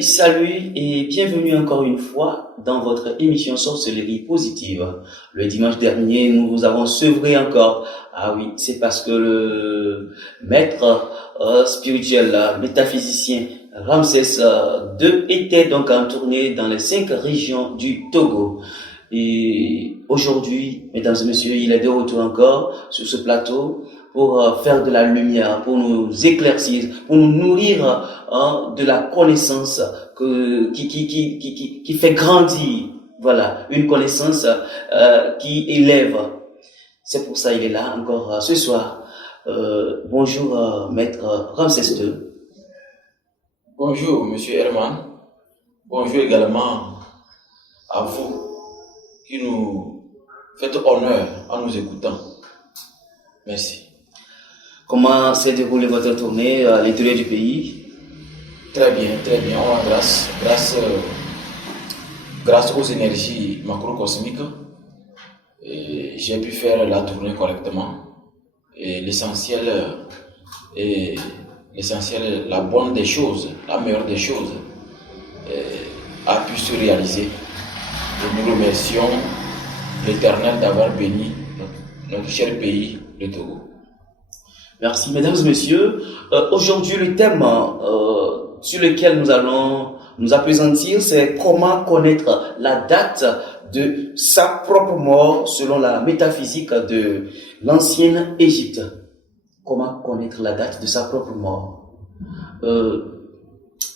Salut et bienvenue encore une fois dans votre émission Sorcellerie Positive. Le dimanche dernier, nous vous avons sevré encore. Ah oui, c'est parce que le maître spirituel, métaphysicien Ramsès II était donc en tournée dans les 5 régions du Togo. Et aujourd'hui, mesdames et messieurs, il est de retour encore sur ce plateau pour faire de la lumière, pour nous éclaircir, pour nous nourrir de la connaissance qui fait grandir. Voilà, une connaissance qui élève. C'est pour ça qu'il est là encore ce soir. Bonjour, maître Ramsès II. Bonjour, monsieur Herman. Bonjour également à vous qui nous faites honneur en nous écoutant. Merci. Comment s'est déroulée votre tournée à l'intérieur du pays? Très bien, on a grâce aux énergies macrocosmiques, j'ai pu faire la tournée correctement. Et l'essentiel, la bonne des choses, la meilleure des choses, a pu se réaliser. Et nous remercions l'Éternel d'avoir béni notre cher pays, le Togo. Merci, mesdames et messieurs. Aujourd'hui, le thème sur lequel nous allons nous appesantir, c'est comment connaître la date de sa propre mort selon la métaphysique de l'ancienne Égypte. Comment connaître la date de sa propre mort?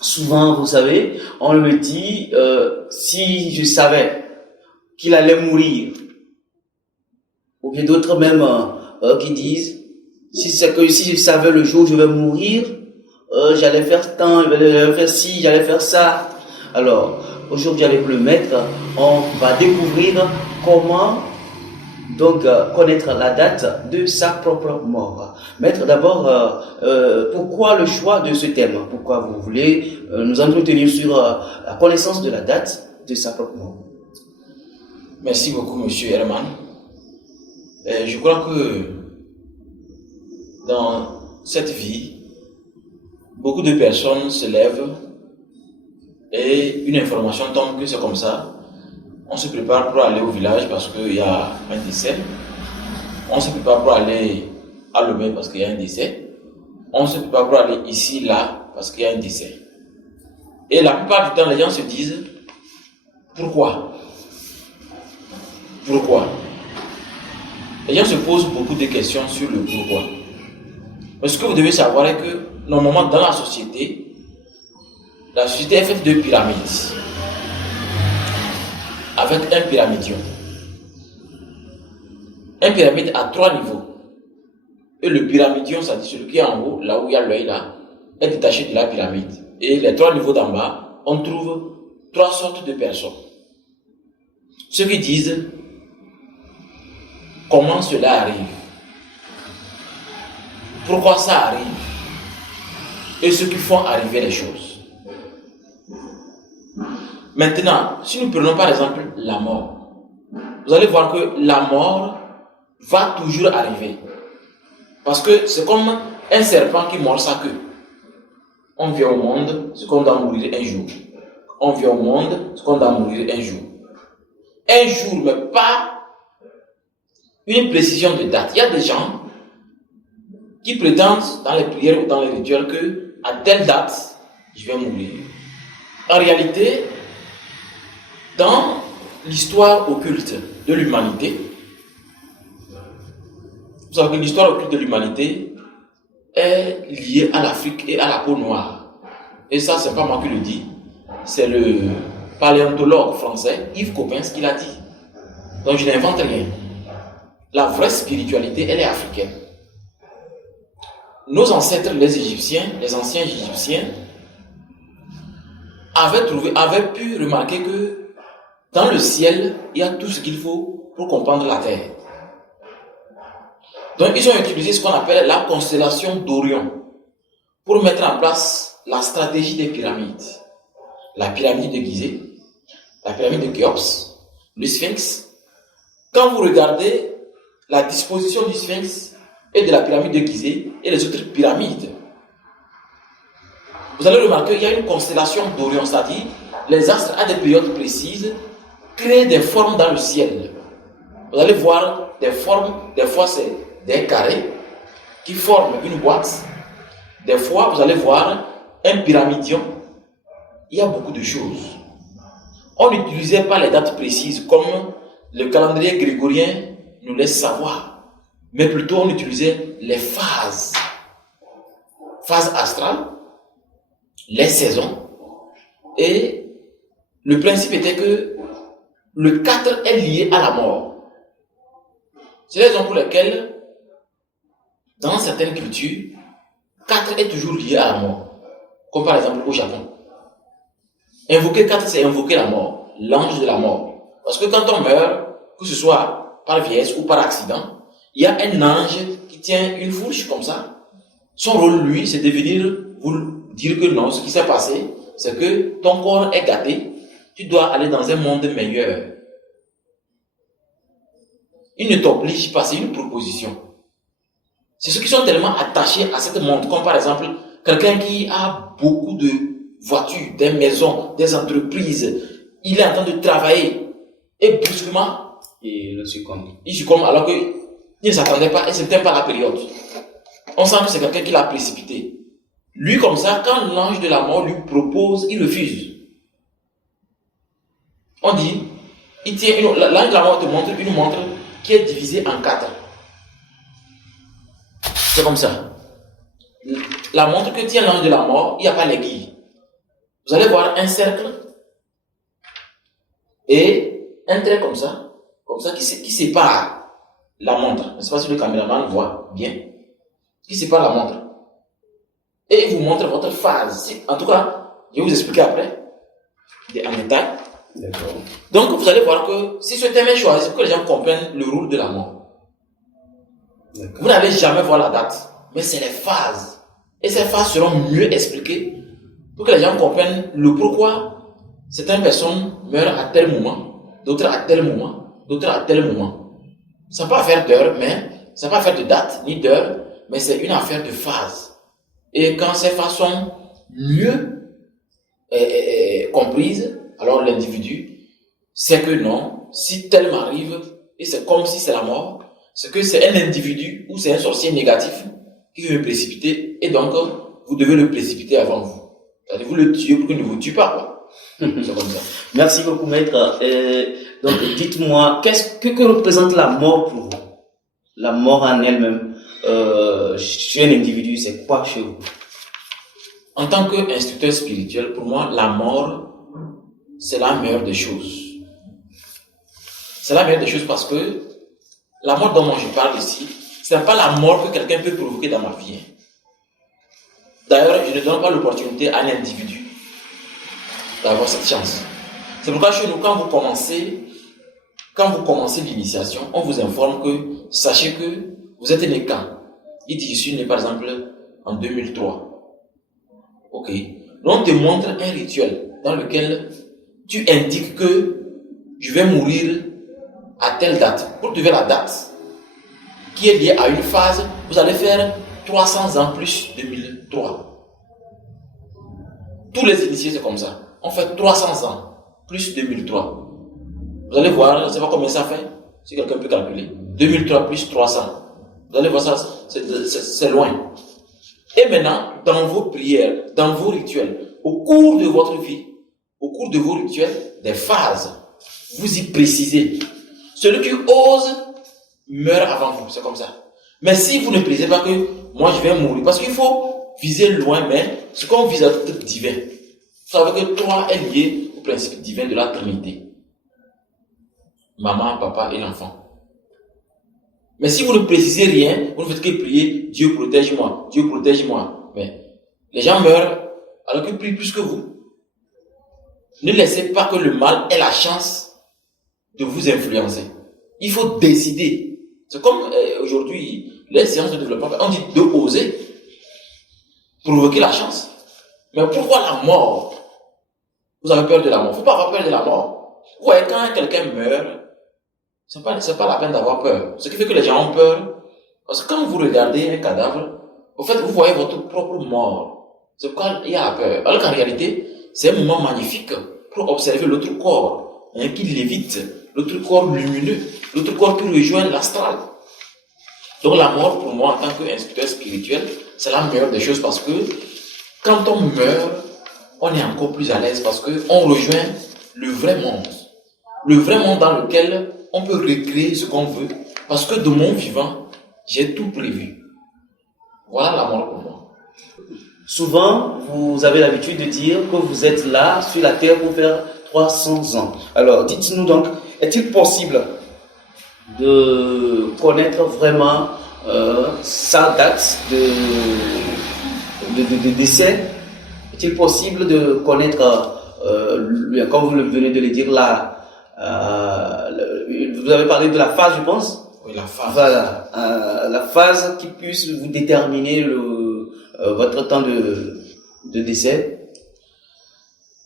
Souvent, vous savez, on me dit, si je savais qu'il allait mourir, ou bien d'autres même qui disent, si je savais le jour où je vais mourir, j'allais faire tant, j'allais faire ci, j'allais faire ça. Alors, aujourd'hui avec le maître, on va découvrir comment donc connaître la date de sa propre mort. Maître, d'abord, pourquoi le choix de ce thème? Pourquoi vous voulez nous entretenir sur la connaissance de la date de sa propre mort? Merci beaucoup, monsieur Herman. Je crois que dans cette vie, beaucoup de personnes se lèvent et une information tombe que c'est comme ça. On se prépare pour aller au village parce qu'il y a un décès. On se prépare pour aller à Lomé parce qu'il y a un décès. On se prépare pour aller ici, là, parce qu'il y a un décès. Et la plupart du temps, les gens se disent, pourquoi? Pourquoi? Les gens se posent beaucoup de questions sur le pourquoi. Mais ce que vous devez savoir est que, normalement, dans la société est faite de pyramides. Avec un pyramidion. Un pyramide a 3 niveaux. Et le pyramidion, c'est-à-dire celui qui est en haut, là où il y a l'œil là, est détaché de la pyramide. Et les 3 niveaux d'en bas, on trouve 3 sortes de personnes. Ceux qui disent comment cela arrive, pourquoi ça arrive, et ceux qui font arriver les choses. Maintenant, si nous prenons par exemple la mort, vous allez voir que la mort va toujours arriver. Parce que c'est comme un serpent qui mord sa queue. On vient au monde, c'est qu'on doit mourir un jour. On vient au monde, c'est qu'on doit mourir un jour. Un jour, mais pas une précision de date. Il y a des gens qui prétendent dans les prières ou dans les rituels que à telle date, je vais mourir. En réalité, dans l'histoire occulte de l'humanité, Vous savez que l'histoire occulte de l'humanité est liée à l'Afrique et à la peau noire. Et ça, c'est pas moi qui le dis. C'est le paléontologue français Yves Coppens qui l'a dit. Donc je n'invente rien. La vraie spiritualité, elle est africaine. Nos ancêtres, les Égyptiens, les anciens Égyptiens, avaient pu remarquer que dans le ciel, il y a tout ce qu'il faut pour comprendre la terre. Donc ils ont utilisé ce qu'on appelle la constellation d'Orion pour mettre en place la stratégie des pyramides. La pyramide de Gizeh, la pyramide de Khéops, le Sphinx. Quand vous regardez la disposition du Sphinx et de la pyramide de Gizeh et les autres pyramides, vous allez remarquer qu'il y a une constellation d'Orion, c'est-à-dire les astres à des périodes précises créent des formes dans le ciel. Vous allez voir des formes, des fois c'est des carrés qui forment une boîte. Des fois, vous allez voir un pyramidion. Il y a beaucoup de choses. On n'utilisait pas les dates précises comme le calendrier grégorien nous laisse savoir, mais plutôt on utilisait les phases. Phase astrale, les saisons, et le principe était que le 4 est lié à la mort. C'est la raison pour laquelle, dans certaines cultures, 4 est toujours lié à la mort, comme par exemple au Japon. Invoquer 4, c'est invoquer la mort, l'ange de la mort. Parce que quand on meurt, que ce soit par vieillesse ou par accident, il y a un ange qui tient une fourche comme ça. Son rôle, lui, c'est de venir vous dire que non, ce qui s'est passé, c'est que ton corps est gâté, tu dois aller dans un monde meilleur. Il ne t'oblige pas, c'est une proposition. C'est ceux qui sont tellement attachés à cette monde, comme par exemple, quelqu'un qui a beaucoup de voitures, des maisons, des entreprises, il est en train de travailler, et brusquement, il succombe alors qu'il ne s'attendait pas, et ce n'était pas la période. On sent que c'est quelqu'un qui l'a précipité. Lui, comme ça, quand l'ange de la mort lui propose, il refuse. On dit, l'ange de la mort te montre une montre qui est divisée en 4. C'est comme ça. La montre que tient l'ange de la mort, il n'y a pas l'aiguille. Vous allez voir un cercle et un trait comme ça qui sépare la montre. Je ne sais pas si le caméraman voit bien. Qui sépare la montre. Et il vous montre votre phase. En tout cas, je vais vous expliquer après, en détail. D'accord. Donc, vous allez voir que si ce thème est choisi, c'est pour que les gens comprennent le rôle de la mort. Vous n'allez jamais voir la date, mais c'est les phases. Et ces phases seront mieux expliquées pour que les gens comprennent le pourquoi certaines personnes meurent à tel moment, d'autres à tel moment, d'autres à tel moment. Ça n'a pas affaire d'heure, mais ça n'a pas affaire de date ni d'heure, mais c'est une affaire de phase. Et quand ces phases sont mieux comprises, alors l'individu sait que non, si tel m'arrive, et c'est comme si c'est la mort, c'est que c'est un individu ou c'est un sorcier négatif qui veut me précipiter, et donc vous devez le précipiter avant vous. C'est-à-dire vous le tuez pour qu'il ne vous tue pas, quoi. C'est comme ça. Merci beaucoup, maître. Donc, dites-moi, que représente la mort pour vous? La mort en elle-même, chez un individu, c'est quoi chez vous? En tant qu'instructeur spirituel, pour moi, la mort, c'est la meilleure des choses. C'est la meilleure des choses parce que la mort dont moi je parle ici, ce n'est pas la mort que quelqu'un peut provoquer dans ma vie. D'ailleurs, je ne donne pas l'opportunité à un individu d'avoir cette chance. C'est pourquoi chez nous, quand vous commencez l'initiation, on vous informe que, sachez que vous êtes né quand? Il dit, je suis né par exemple en 2003. Ok. Donc on te montre un rituel dans lequel tu indiques que je vais mourir à telle date. Pour trouver la date qui est liée à une phase, vous allez faire 300 ans plus 2003. Tous les initiés, c'est comme ça. On fait 300 ans plus 2003. Vous allez voir, je ne sais pas combien ça fait, si quelqu'un peut calculer. 2003 plus 300. Vous allez voir ça, c'est loin. Et maintenant, dans vos prières, dans vos rituels, au cours de votre vie, au cours de vos rituels, des phases, vous y précisez. Celui qui ose meurt avant vous, c'est comme ça. Mais si vous ne précisez pas que moi je vais mourir, parce qu'il faut viser loin, mais ce qu'on vise à tout divin. Vous savez que 3 est lié au principe divin de la Trinité. Maman, papa et l'enfant. Mais si vous ne précisez rien, vous ne faites que prier, Dieu protège-moi, Dieu protège-moi. Mais les gens meurent alors qu'ils prient plus que vous. Ne laissez pas que le mal ait la chance de vous influencer. Il faut décider. C'est comme aujourd'hui, les séances de développement, on dit de oser provoquer la chance. Mais pourquoi la mort? Vous avez peur de la mort. Il ne faut pas avoir peur de la mort. Vous voyez, quand quelqu'un meurt, ce n'est pas la peine d'avoir peur. Ce qui fait que les gens ont peur, parce que quand vous regardez un cadavre, au fait, vous voyez votre propre mort. C'est pourquoi il y a la peur. Alors qu'en réalité, c'est un moment magnifique pour observer l'autre corps, qui lévite, l'autre corps lumineux, l'autre corps qui rejoint l'astral. Donc la mort, pour moi, en tant qu'instructeur spirituel, c'est la meilleure des choses parce que quand on meurt, on est encore plus à l'aise parce qu'on rejoint le vrai monde. Le vrai monde dans lequel on peut recréer ce qu'on veut. Parce que de mon vivant, j'ai tout prévu. Voilà la mort pour moi. Souvent, vous avez l'habitude de dire que vous êtes là, sur la terre, pour faire 300 ans. Alors, dites-nous donc, est-il possible de connaître vraiment sa date de décès? Est-il possible de connaître, comme vous venez de le dire, vous avez parlé de la phase, je pense? Oui, la phase. Voilà, la phase qui puisse vous déterminer votre temps de décès.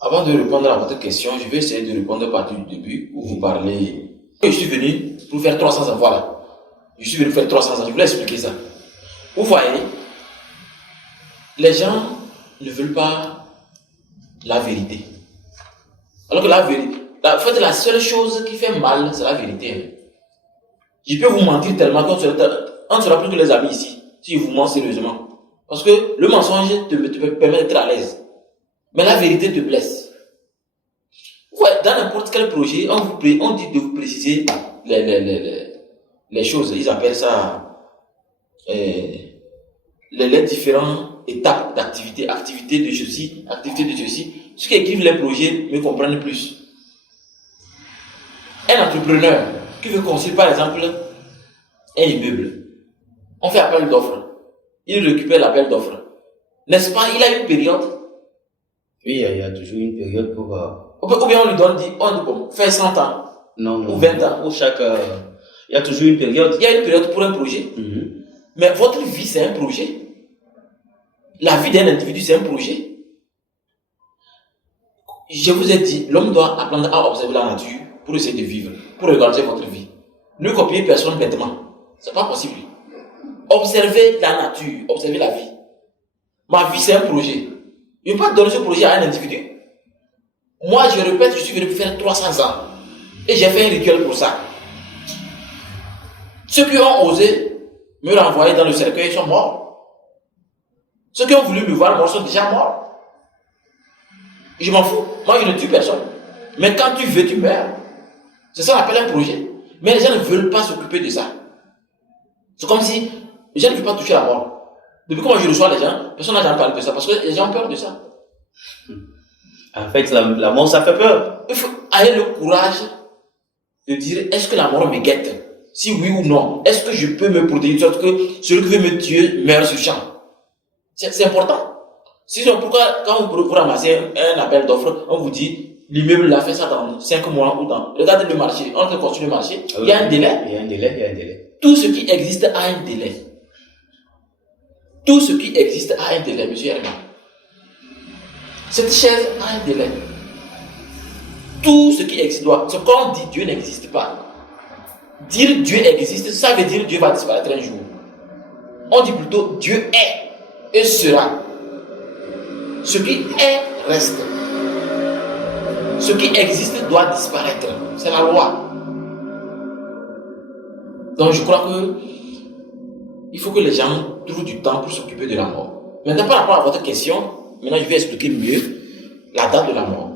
Avant de répondre à votre question, je vais essayer de répondre à partir du début où vous parlez. Je suis venu pour faire 300 ans, voilà. Je suis venu faire 300 ans, je voulais expliquer ça. Vous voyez, les gens ne veulent pas la vérité. Alors que la vérité, en fait, la seule chose qui fait mal, c'est la vérité. Je peux vous mentir tellement qu'on ne sera plus que les amis ici, si je vous mens sérieusement. Parce que le mensonge te permet d'être à l'aise. Mais la vérité te blesse. Ouais, dans n'importe quel projet, on dit de vous préciser les choses. Ils appellent ça les différentes étapes d'activité. Activité de ceci, activité de ceci. Ceux qui écrivent les projets me comprennent plus. Un entrepreneur qui veut construire par exemple un immeuble, on fait appel d'offres. Il récupère l'appel d'offres. N'est-ce pas? Il a une période. Oui, il y a toujours une période pour... Ou bien on lui donne, bon, fait 100 ans. Non, ou 20 ans. Pour chaque... il y a toujours une période. Il y a une période pour un projet. Mais votre vie, c'est un projet. La vie d'un individu, c'est un projet. Je vous ai dit, l'homme doit apprendre à observer la nature pour essayer de vivre, pour regarder votre vie. Ne copiez personne bêtement. C'est pas possible. Observez la nature, observez la vie. Ma vie, c'est un projet. Je ne peux pas donner ce projet à un individu. Moi, je répète, je suis venu pour faire 300 ans. Et j'ai fait un rituel pour ça. Ceux qui ont osé me renvoyer dans le cercueil sont morts. Ceux qui ont voulu me voir mort sont déjà morts. Je m'en fous. Moi, je ne tue personne. Mais quand tu veux, tu meurs. C'est ça qu'on appelle un projet. Mais les gens ne veulent pas s'occuper de ça. C'est comme si les gens ne veulent pas toucher la mort. Depuis que moi je reçois les gens, personne n'a jamais parlé de ça parce que les gens ont peur de ça. En fait, la mort, ça fait peur. Il faut avoir le courage de dire, est-ce que la mort me guette? Si oui ou non, est-ce que je peux me protéger de sorte que celui qui veut me tuer meurt sur champ? C'est important. Sinon, pourquoi, quand vous ramassez un appel d'offres, on vous dit, l'immeuble l'a fait ça dans 5 mois ou dans... Regardez le marché, on peut construire le marché. Il y a un délai. Il y a un délai. Tout ce qui existe a un délai. Tout ce qui existe a un délai, monsieur Herman. Cette chaise a un délai. Tout ce qui existe doit... Ce qu'on dit, Dieu n'existe pas. Dire Dieu existe, ça veut dire Dieu va disparaître un jour. On dit plutôt Dieu est et sera. Ce qui est reste. Ce qui existe doit disparaître. C'est la loi. Donc je crois que il faut que les gens trouvent du temps pour s'occuper de la mort. Maintenant, par rapport à votre question, maintenant je vais expliquer mieux la date de la mort.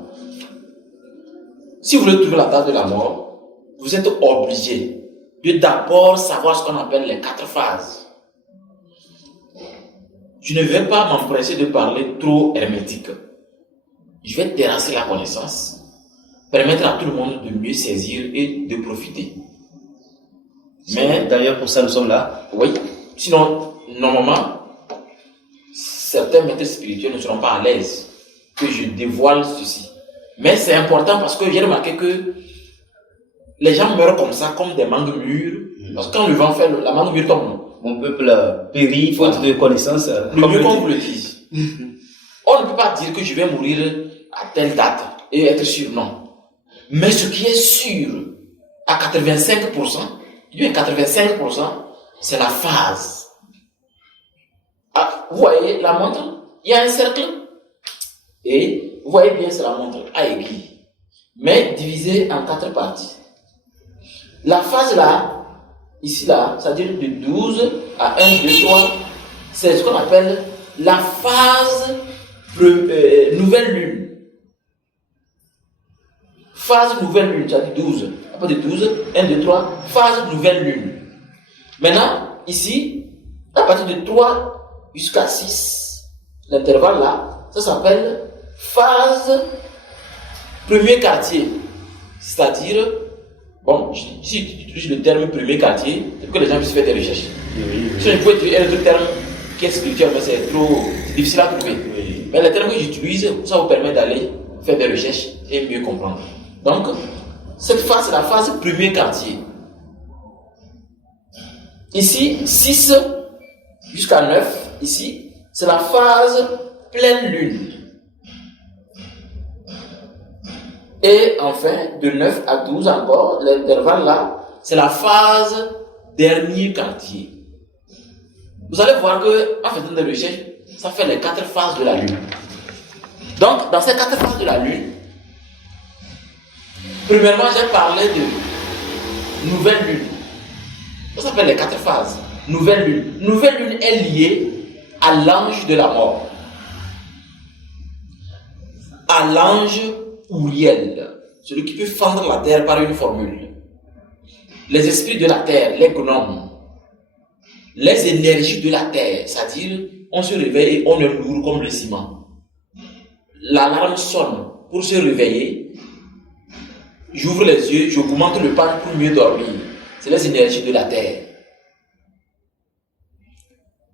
Si vous voulez trouver la date de la mort, vous êtes obligé de d'abord savoir ce qu'on appelle les 4 phases. je ne vais pas m'empresser de parler trop hermétique. Je vais terrasser la connaissance, permettre à tout le monde de mieux saisir et de profiter. Mais d'ailleurs, pour ça, nous sommes là. Oui. Sinon, normalement, certains maîtres spirituels ne seront pas à l'aise que je dévoile ceci. Mais c'est important parce que j'ai remarqué que les gens meurent comme ça, comme des mangues mûres. Parce que quand le vent fait, la mangue mûre tombe. Mon peuple périt, faute de connaissances. Le mieux qu'on vous le dise. On ne peut pas dire que je vais mourir à telle date et être sûr, non. Mais ce qui est sûr, à 85%, bien 85%, c'est la phase. Ah, vous voyez la montre, il y a un cercle. Et vous voyez bien, c'est la montre à aiguille. Mais divisée en 4 parties. La phase là, ici là, ça dire de 12 à 1, 2, 3. C'est ce qu'on appelle la phase nouvelle lune. Phase nouvelle lune, ça dit 12. Après de 12, 1, 2, 3, phase nouvelle lune. Maintenant, ici, à partir de 3 jusqu'à 6, l'intervalle là, ça s'appelle phase premier quartier. C'est-à-dire, bon, si j'utilise le terme premier quartier, c'est pour que les gens puissent faire des recherches. Si je pouvais utiliser un autre terme qui est spirituel, mais c'est difficile à trouver. Mais le terme que j'utilise, ça vous permet d'aller faire des recherches et mieux comprendre. Donc, cette phase, c'est la phase premier quartier. Ici, 6 jusqu'à 9, ici, c'est la phase pleine lune. Et enfin, de 9 à 12 encore, l'intervalle là, c'est la phase dernier quartier. Vous allez voir que, en faisant des recherches, ça fait les 4 phases de la lune. Donc, dans ces 4 phases de la lune, premièrement, j'ai parlé de nouvelle lune. Ça s'appelle les 4 phases. Nouvelle lune. Nouvelle lune est liée à l'ange de la mort. À l'ange Uriel, celui qui peut fendre la terre par une formule. Les esprits de la terre, les gnomes, les énergies de la terre, c'est-à-dire, on se réveille et on est lourd comme le ciment. L'alarme sonne pour se réveiller. J'ouvre les yeux, j'augmente le pas pour mieux dormir. C'est les énergies de la terre.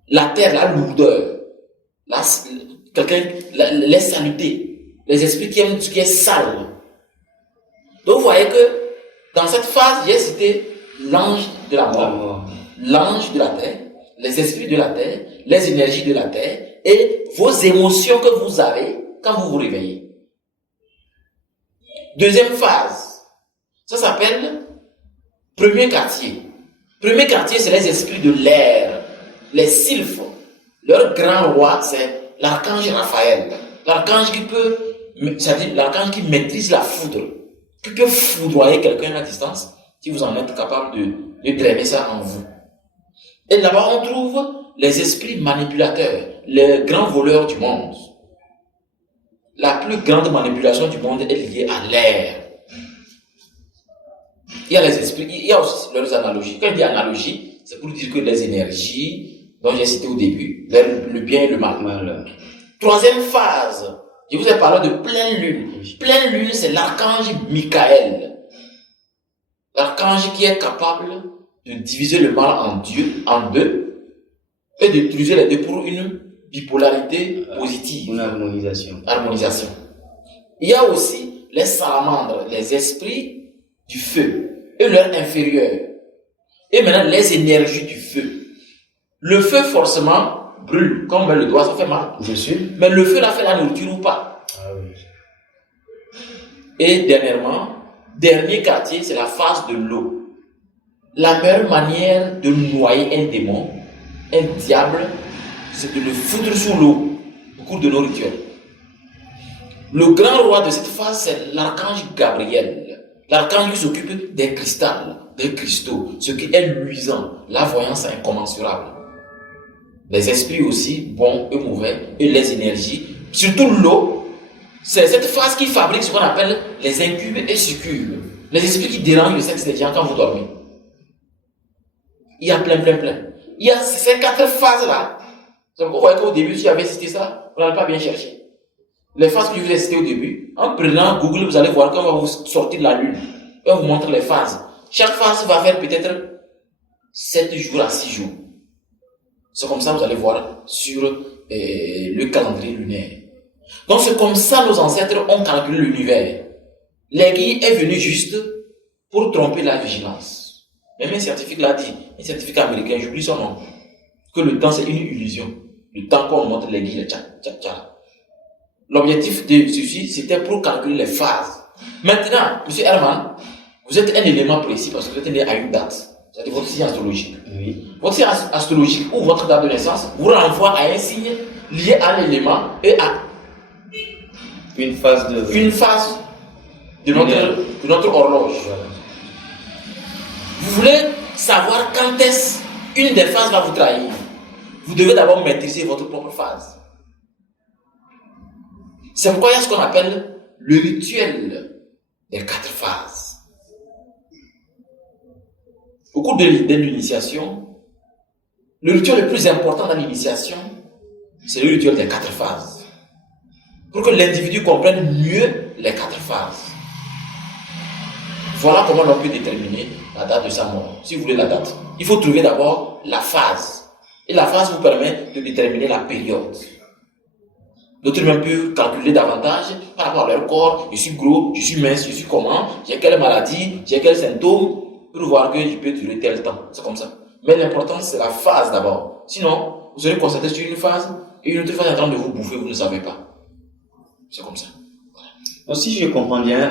La terre, la lourdeur, les saletés, les esprits qui aiment ce qui est sale. Donc vous voyez que dans cette phase, j'ai cité l'ange de la mort, l'ange de la terre, les esprits de la terre, les énergies de la terre et vos émotions que vous avez quand vous vous réveillez. Deuxième phase, ça s'appelle premier quartier. Premier quartier, c'est les esprits de l'air, les sylphes. Leur grand roi, c'est l'archange Raphaël. L'archange qui peut, c'est-à-dire l'archange qui maîtrise la foudre, qui peut foudroyer quelqu'un à distance, si vous en êtes capable de drainer ça en vous. Et là-bas, on trouve les esprits manipulateurs, les grands voleurs du monde. La plus grande manipulation du monde est liée à l'air. Il y a les esprits, il y a aussi leurs analogies. Quand je dis analogie, c'est pour dire que les énergies dont j'ai cité au début, le bien et le mal. Troisième phase, je vous ai parlé de pleine lune. Pleine lune, c'est l'archange Michael. L'archange qui est capable de diviser le mal en deux et d'utiliser les deux pour une bipolarité positive. Une harmonisation. Il y a aussi les salamandres, les esprits du feu et leurs inférieurs. Et maintenant, les énergies du feu. Le feu, forcément, brûle. Quand on met le doigt, ça fait mal. Je suis. Mais le feu, là, fait la nourriture ou pas? Ah oui. Et dernièrement, dernier quartier, c'est la phase de l'eau. La meilleure manière de noyer un démon, un diable, c'est de le foutre sous l'eau au cours de nos rituels. Le grand roi de cette phase, c'est l'archange Gabriel. L'archange qui s'occupe des cristaux, ce qui est luisant, la voyance incommensurable. Les esprits aussi, bons et mauvais, et les énergies, surtout l'eau, c'est cette phase qui fabrique ce qu'on appelle les incubes et succubes. Les esprits qui dérangent le sexe des gens quand vous dormez. Il y a plein. Il y a ces 4 phases-là C'est pourquoi vous voyez qu'au début, si j'avais cité ça, vous n'allez pas bien chercher. Les phases que je vous ai citées au début, en prenant Google, vous allez voir qu'on va vous sortir de la lune. On va vous montrer les phases. Chaque phase va faire peut-être 7 jours à 6 jours. C'est comme ça que vous allez voir sur le calendrier lunaire. Donc c'est comme ça nos ancêtres ont calculé l'univers. L'aiguille est venue juste pour tromper la vigilance. Même un scientifique l'a dit, un scientifique américain, j'oublie son nom, que le temps c'est une illusion. Le temps qu'on montre l'aiguille, le tchac, tchac, tchac. L'objectif de ceci, c'était pour calculer les phases. Maintenant, M. Herman, vous êtes un élément précis parce que vous êtes né à une date. C'est-à-dire votre signe astrologique. Oui. Votre signe astrologique ou votre date de naissance vous renvoie à un signe lié à l'élément et à Une phase de notre horloge. Voilà. Vous voulez savoir quand est-ce une des phases va vous trahir. Vous devez d'abord maîtriser votre propre phase. C'est pourquoi il y a ce qu'on appelle le rituel des 4 phases. Au cours de l'initiation, le rituel le plus important dans l'initiation, c'est le rituel des 4 phases. Pour que l'individu comprenne mieux les 4 phases. Voilà comment l'on peut déterminer la date de sa mort. Si vous voulez la date, il faut trouver d'abord la phase. Et la phase vous permet de déterminer la période. D'autres même peuvent calculer davantage par rapport à leur corps. Je suis gros, je suis mince, je suis comment, j'ai quelle maladie, j'ai quels symptômes, pour voir que je peux durer tel temps. C'est comme ça. Mais l'important, c'est la phase d'abord. Sinon, vous serez concentré sur une phase et une autre phase est en train de vous bouffer, vous ne savez pas. C'est comme ça. Voilà. Donc, si je comprends bien,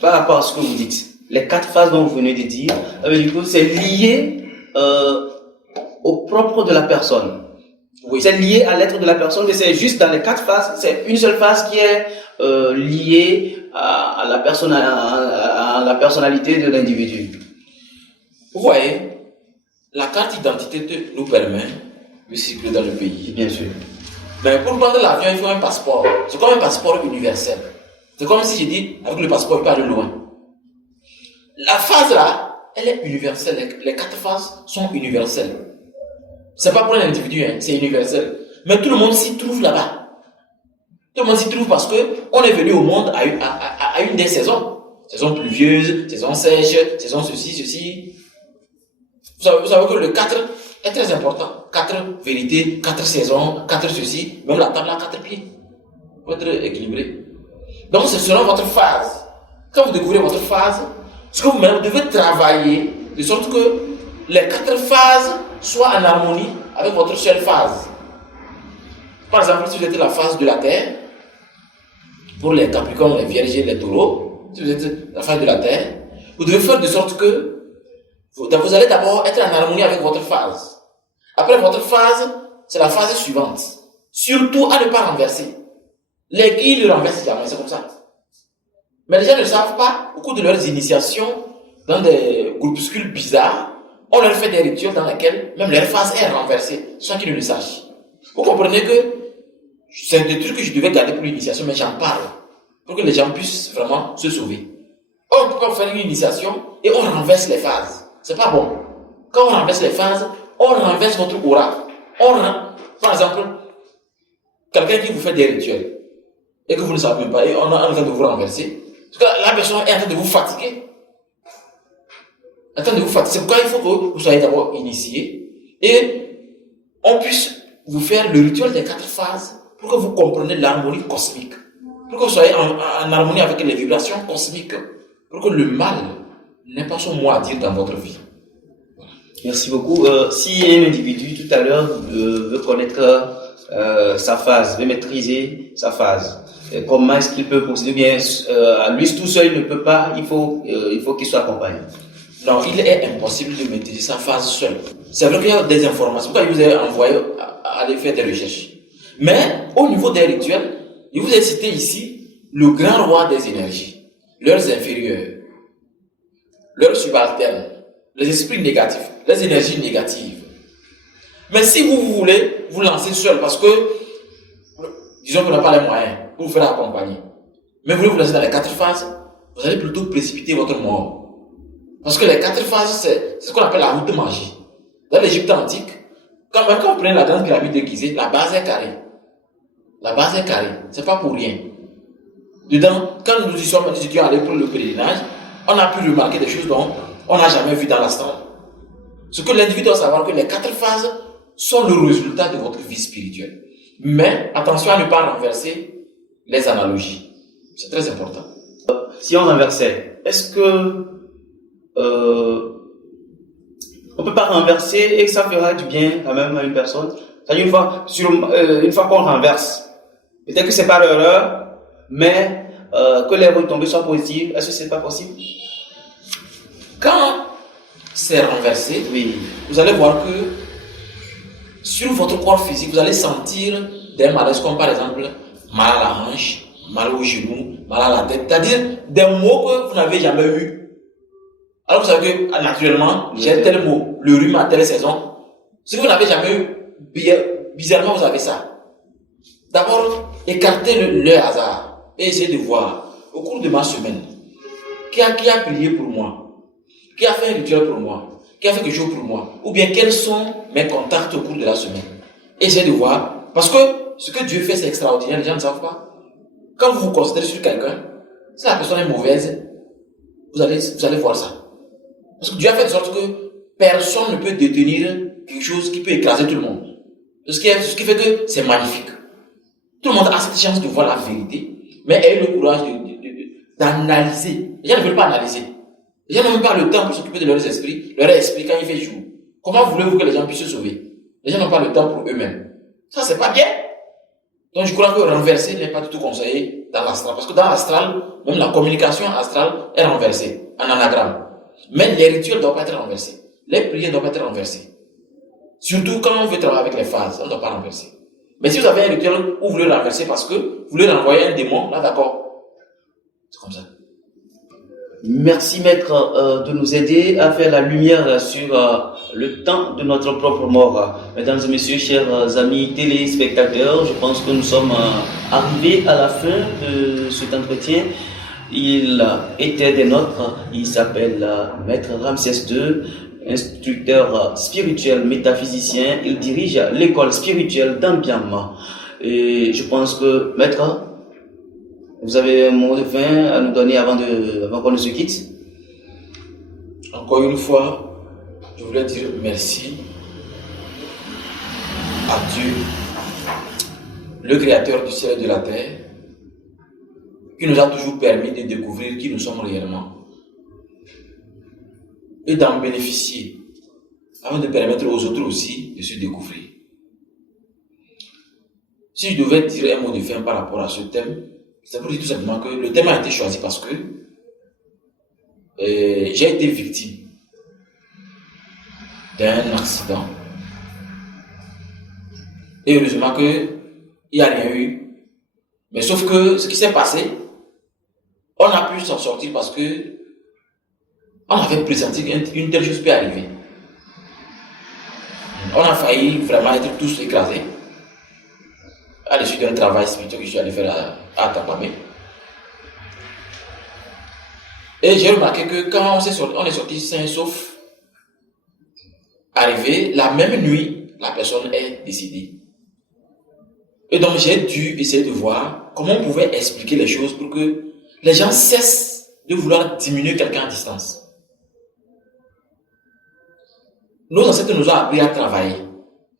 par rapport à ce que vous dites, les 4 phases dont vous venez de dire, du coup, c'est lié au propre de la personne. Oui. C'est lié à l'être de la personne, mais c'est juste dans les 4 phases, c'est une seule phase qui est liée à la personne, à la personnalité de l'individu. Vous voyez, la carte d'identité nous permet de circuler dans le pays. Bien sûr. Mais pour prendre l'avion, il faut un passeport. C'est comme un passeport universel. C'est comme si je dis, avec le passeport, il peut aller loin. La phase là, elle est universelle. Les 4 phases sont universelles. C'est pas pour un individu, hein, c'est universel. Mais tout le monde s'y trouve là-bas. Tout le monde s'y trouve parce que on est venu au monde à une des saisons. Saison pluvieuse, saison sèche, saison ceci. Vous savez que le 4 est très important. 4 vérités, 4 saisons, 4 ceci. Même la table a 4 pieds. Pour être équilibré. Donc c'est selon votre phase. Quand vous découvrez votre phase, ce que vous devez travailler de sorte que les 4 phases soient en harmonie avec votre seule phase. Par exemple, si vous êtes la phase de la Terre, pour les Capricornes, les Vierges, les Taureaux, si vous êtes la phase de la Terre, vous devez faire de sorte que vous allez d'abord être en harmonie avec votre phase. Après votre phase, c'est la phase suivante. Surtout à ne pas renverser. L'aiguille ne renverse jamais, c'est comme ça. Mais les gens ne savent pas, au cours de leurs initiations, dans des groupuscules bizarres, on leur fait des rituels dans lesquels même leur phase est renversée, sans qu'ils ne le sachent. Vous comprenez que c'est des trucs que je devais garder pour l'initiation, mais j'en parle, pour que les gens puissent vraiment se sauver. On ne peut pas faire une initiation et on renverse les phases. C'est pas bon. Quand on renverse les phases, on renverse votre aura. Par exemple, quelqu'un qui vous fait des rituels et que vous ne savez même pas, et on est en train de vous renverser, parce que la personne est en train de vous fatiguer. C'est pourquoi il faut que vous soyez d'abord initié et on puisse vous faire le rituel des 4 phases pour que vous compreniez l'harmonie cosmique, pour que vous soyez en harmonie avec les vibrations cosmiques, pour que le mal n'ait pas son mot à dire dans votre vie. Voilà. Merci beaucoup. Si un individu tout à l'heure veut connaître sa phase, veut maîtriser sa phase, comment est-ce qu'il peut procéder? Bien, lui tout seul il ne peut pas, il faut qu'il soit accompagné. Non, il est impossible de maîtriser sa phase seul. C'est vrai qu'il y a des informations. Pourquoi il vous a envoyé à aller faire des recherches? Mais au niveau des rituels, il vous a cité ici le grand roi des énergies, leurs inférieurs, leurs subalternes, les esprits négatifs, les énergies négatives. Mais si vous voulez vous lancer seul, parce que, disons que vous n'avez pas les moyens pour vous faire accompagner, mais vous voulez vous lancer dans les 4 phases, vous allez plutôt précipiter votre mort. Parce que les 4 phases, c'est ce qu'on appelle la route de magie. Dans l'Égypte antique, Même quand vous prenez la grande pyramide de Gizeh, la base est carrée. La base est carrée. C'est pas pour rien. Dedans, quand nous y sommes étudiants allés pour le pèlerinage, on a pu remarquer des choses dont on n'a jamais vu dans l'astral. Ce que l'individu doit savoir, que les 4 phases sont le résultat de votre vie spirituelle. Mais attention à ne pas renverser les analogies. C'est très important. Si on renversait, est-ce que on peut pas renverser et que ça fera du bien quand même à une personne? C'est-à-dire une fois qu'on renverse, peut-être que c'est pas l'heure, mais que les retombées soient positives, est-ce que c'est pas possible? Quand c'est renversé, Oui. vous allez voir que sur votre corps physique, vous allez sentir des malaises comme par exemple mal à la hanche, mal au genou, mal à la tête. C'est-à-dire des maux que vous n'avez jamais eu. Alors vous savez que naturellement, j'ai tel mot, le rhume à telle saison. Si vous n'avez jamais eu, bizarrement vous avez ça. D'abord, écartez le hasard et essayez de voir au cours de ma semaine qui a prié pour moi, qui a fait un rituel pour moi, qui a fait quelque chose pour moi, ou bien quels sont mes contacts au cours de la semaine. Essayez de voir, parce que ce que Dieu fait c'est extraordinaire, les gens ne savent pas. Quand vous vous concentrez sur quelqu'un, si la personne est mauvaise, vous allez voir ça. Parce que Dieu a fait de sorte que personne ne peut détenir quelque chose qui peut écraser tout le monde. Ce qui fait que c'est magnifique. Tout le monde a cette chance de voir la vérité, mais ayez le courage d'analyser. Les gens ne veulent pas analyser. Les gens n'ont même pas le temps pour s'occuper de leur esprit quand il fait jour. Comment voulez-vous que les gens puissent se sauver? Les gens n'ont pas le temps pour eux-mêmes. Ça, c'est pas bien. Donc, je crois que renverser n'est pas du tout conseillé dans l'astral. Parce que dans l'astral, même la communication astrale est renversée, en anagramme. Mais les rituels ne doivent pas être renversés. Les prières ne doivent pas être renversées. Surtout quand on veut travailler avec les phases, on ne doit pas renverser. Mais si vous avez un rituel où vous voulez renverser parce que vous voulez renvoyer un démon, là d'accord. C'est comme ça. Merci maître de nous aider à faire la lumière sur le temps de notre propre mort. Mesdames et messieurs, chers amis téléspectateurs, je pense que nous sommes arrivés à la fin de cet entretien. Il était des nôtres, il s'appelle Maître Ramsès II, instructeur spirituel métaphysicien. Il dirige l'école spirituelle d'Ambiam. Et je pense que, maître, vous avez un mot de fin à nous donner avant qu'on ne se quitte? Encore une fois, je voulais dire merci à Dieu, le créateur du ciel et de la terre, qui nous a toujours permis de découvrir qui nous sommes réellement et d'en bénéficier afin de permettre aux autres aussi de se découvrir. Si je devais dire un mot de fin par rapport à ce thème, c'est pour dire tout simplement que le thème a été choisi parce que j'ai été victime d'un accident et heureusement qu'il n'y a rien eu. Mais sauf que ce qui s'est passé, on a pu s'en sortir parce que on avait pressenti qu'une telle chose peut arriver. On a failli vraiment être tous écrasés à l'issue d'un travail spirituel que je suis allé faire à Tapamé. Et j'ai remarqué que quand on est sorti sain et sauf, arrivé, la même nuit, la personne est décédée. Et donc j'ai dû essayer de voir comment on pouvait expliquer les choses pour que les gens cessent de vouloir diminuer quelqu'un à distance. Nos ancêtres nous ont appris à travailler.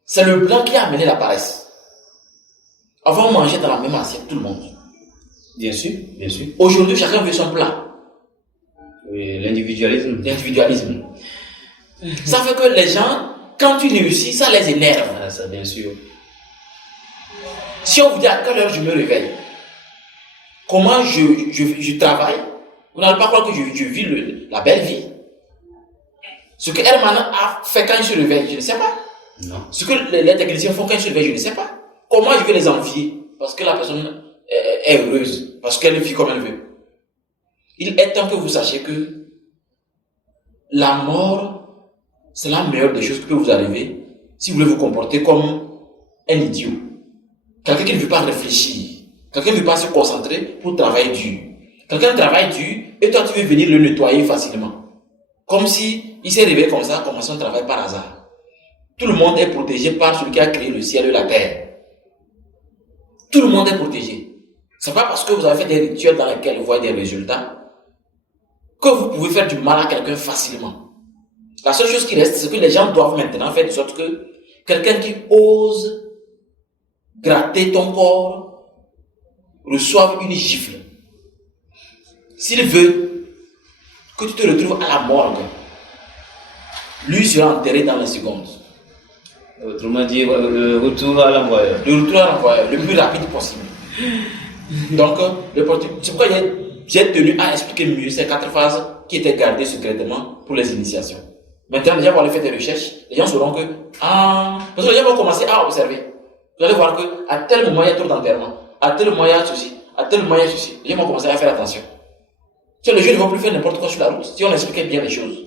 C'est le blanc qui a amené la paresse. Avant, on mangeait dans la même assiette, tout le monde. Bien sûr, bien sûr. Aujourd'hui, chacun veut son plat. Oui, l'individualisme. L'individualisme. Ça fait que les gens, quand tu réussis, ça les énerve. Ah, ça, bien sûr. Si on vous dit à quelle heure je me réveille, comment je travaille, vous n'allez pas croire que je vis la belle vie. Ce que Herman a fait quand il se réveille, je ne sais pas. Non. Ce que les techniciens font quand ils se réveillent, je ne sais pas. Comment je vais les envier? Parce que la personne est heureuse, parce qu'elle vit comme elle veut. Il est temps que vous sachiez que la mort, c'est la meilleure des choses qui peut vous arriver si vous voulez vous comporter comme un idiot. Quelqu'un qui ne veut pas réfléchir, quelqu'un qui ne veut pas se concentrer pour travailler dur. Quelqu'un travaille dur et toi tu veux venir le nettoyer facilement. Comme si il s'est réveillé comme ça, commençant son travail par hasard. Tout le monde est protégé par celui qui a créé le ciel et la terre. Tout le monde est protégé. Ce n'est pas parce que vous avez fait des rituels dans lesquels vous voyez des résultats que vous pouvez faire du mal à quelqu'un facilement. La seule chose qui reste, c'est que les gens doivent maintenant faire de sorte que quelqu'un qui ose gratter ton corps reçoive une gifle. S'il veut que tu te retrouves à la morgue, lui sera enterré dans les secondes. Autrement dit, le retour à l'envoyeur. Le retour à l'envoyeur, le plus rapide possible. Donc, c'est pourquoi j'ai tenu à expliquer mieux ces 4 phases qui étaient gardées secrètement pour les initiations. Maintenant, les gens vont aller faire des recherches, les gens sauront que, parce que les gens vont commencer à observer. Vous allez voir qu'à tel moment, il y a trop d'enterrement, à tel moment, il y a ceci, à tel moment, il y a ceci. Les gens vont commencer à faire attention. Les gens ne vont plus faire n'importe quoi sur la route si on expliquait bien les choses.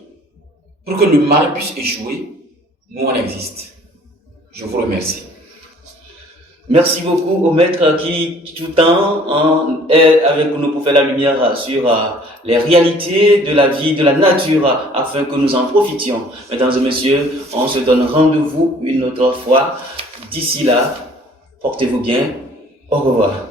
Pour que le mal puisse échouer, nous, on existe. Je vous remercie. Merci beaucoup au maître qui tout le temps est avec nous pour faire la lumière sur les réalités de la vie, de la nature, afin que nous en profitions. Mesdames et messieurs, on se donne rendez-vous une autre fois. D'ici là, portez-vous bien. Au revoir.